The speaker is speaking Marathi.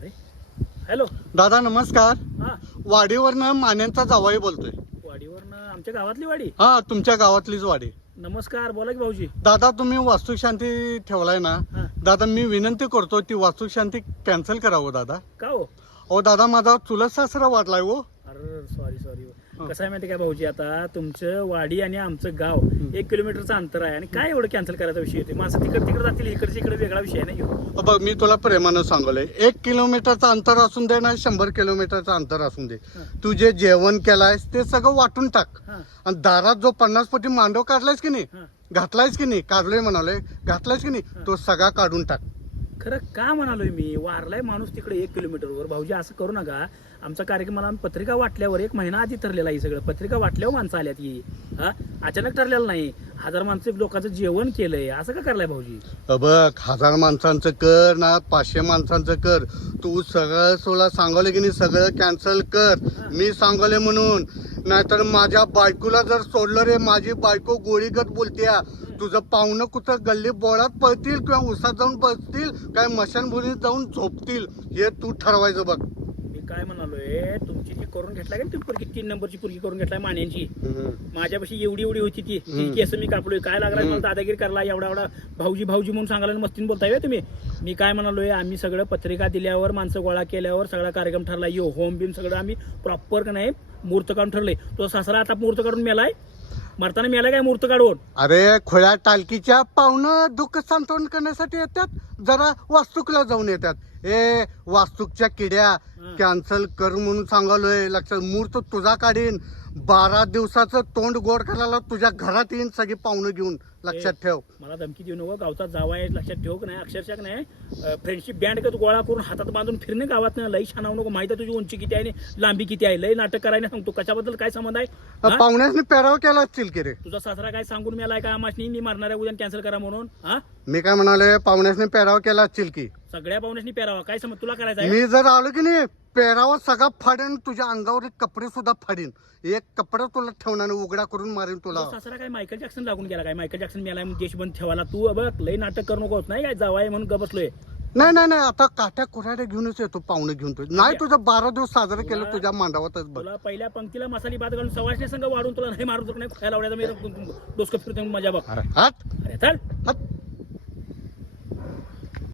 अरे. हॅलो दादा नमस्कार. हा. वाडीवरनं मान्यांचा जावाई बोलतोय. वाडीवरनं आमच्या गावातली वाडी? हा तुमच्या गावातलीच वाडी. नमस्कार बोला की भाऊजी. दादा तुम्ही वास्तुशांती ठेवलाय ना? हा. दादा मी विनंती करतो ती वास्तुशांती कॅन्सल करावं दादा. का हो? अहो दादा माझा चुलत सासरा वाढलाय हो. अरे सॉरी सॉरी. कसं आहे माहिती काय भाऊजी? आता तुमचं वाडी आणि आमचं गाव एक किलोमीटरचं अंतर आहे. आणि काय एवढं कॅन्सल करायचा विषय येते माणसं तिकडे तिकडे जातील इकडचे इकडे वेगळा विषय नाही. बघ मी तुला प्रेमानं सांगलोय. एक किलोमीटरचं अंतर असून दे ना शंभर किलोमीटरचं अंतर असून दे. तू जे जेवण केलायस ते सगळं वाटून टाक. आणि दारात जो पन्नास पटी मांडव काढलायस की नाही घातलायस की नाही काढलोय म्हणालोय घातलायस की नाही तो सगळा काढून टाक. खरं का म्हणालोय मी? वारलाय माणूस तिकडे एक किलोमीटरवर भाऊजी असं करू नका. आमचा कार्यक्रमाला पत्रिका वाटल्यावर एक महिना आधी ठरलेला आहे सगळं. पत्रिका वाटल्यावर माणसं आल्यात ही. हा? अचानक ठरलेलं नाही. हजार माणसं लोकांचं जेवण केलंय. असं का करलाय भाऊजी? अ बघ हजार माणसांचं कर ना पाचशे माणसांचं कर. तू सगळं सोला सांगवलं की नाही सगळं कॅन्सल कर. मी सांगवले म्हणून. नाहीतर माझ्या बायकोला जर सोडलं रे माझी बायको गोळीगत बोलत्या. तुझं पाहुणं कुठं गल्ली बोळात पळतील किंवा उसात जाऊन बसतील काय मशानभूमीत जाऊन झोपतील हे तू ठरवायचं बघ. मी काय म्हणालोय तुमची जी करून घेतलाय का तुम्ही पोरगी? तीन नंबरची पोरगी करून घेतलाय मान्यांची. माझ्यापाशी एवढी एवढी होती ती. ती. केस मी कापलोय. काय लागलाय मला दादागिरी करला एवढा एवढा भाऊजी भाऊजी म्हणून सांगायला आणि मस्तीन बोलताय व्हय तुम्ही. मी काय म्हणालोय आम्ही सगळं पत्रिका दिल्यावर माणसं गोळा केल्यावर सगळा कार्यक्रम ठरला यो होम बिम सगळं आम्ही प्रॉपर का नाही मुहूर्त काढून ठरलंय. तो सासरा आता मुहूर्त काढून मेलाय. मारताना मेला काय मूर्त काढून? अरे खोळ्या टालकीच्या पाहुणं दुःख सांत्वन करण्यासाठी येतात जरा वास्तुकला जाऊन येतात. ए वास्तुकच्या किड्या. कॅन्सल कर म्हणून सांगालोय. लक्षात मूर्त तुझा काढीन. बारा दिवसाचं तोंड गोड करायला तुझ्या घरात येईन सगळी पाहुणं घेऊन. लक्षात ठेव. मला धमकी देऊ नको गावचा जावा आहे लक्षात ठेव नाही? अक्षरशः नाही? फ्रेंडशिप बँड का तू गोळा करून हातात बांधून फिरणे गावात ना लई छानावू नको. माहिती आहे तुझी उंची किती आहे आणि लांबी किती आहे? लई नाटक करायला सांगतो. कशाबद्दल काय संबंध आहे? पाहुण्यासनी पेराव केला असतील की रे? तुझा सासरा काय सांगून मिळालाय का? मी मारणाऱ्या उद्या कॅन्सल करा म्हणून हा? मी काय म्हणाले पाहुण्यासनी पेराव केला असतील की? सगळ्या पाहुण्यासनी पेरावा. काय समज तुला करायचं आहे? मी जर आलो की नाही पेरावा सगळा फाडेन तुझ्या अंगावर एक कपडे सुद्धा फाडीन. एक कपडा तुला ठेवणार उघडा करून मारेन तुला. सासरा काय मायकल जॅक्सन लागून गेला काय? मायकल जॅक्सन मिळालाय म्हणून देश बंद ठेवायला. तू बघ लई नाटक करू नकोस. नाही काय जावाय म्हणून ग बसलोय. नाही नाही नाही आता काट्या कुऱ्हाड्या घेऊनच येतो पाहुणे घेऊन तो. नाही तुझं बारा दिवस साजरं केलं तुझ्या मांडवातच बघ. तुला पहिल्या पंक्तीला मसाली भात घालून सवाशने संघ वाढून तुला नाही मारून तुला नाही खायला आवडायचा मी डोसकं फिरतो मजा बघ. हात अरे चल. हात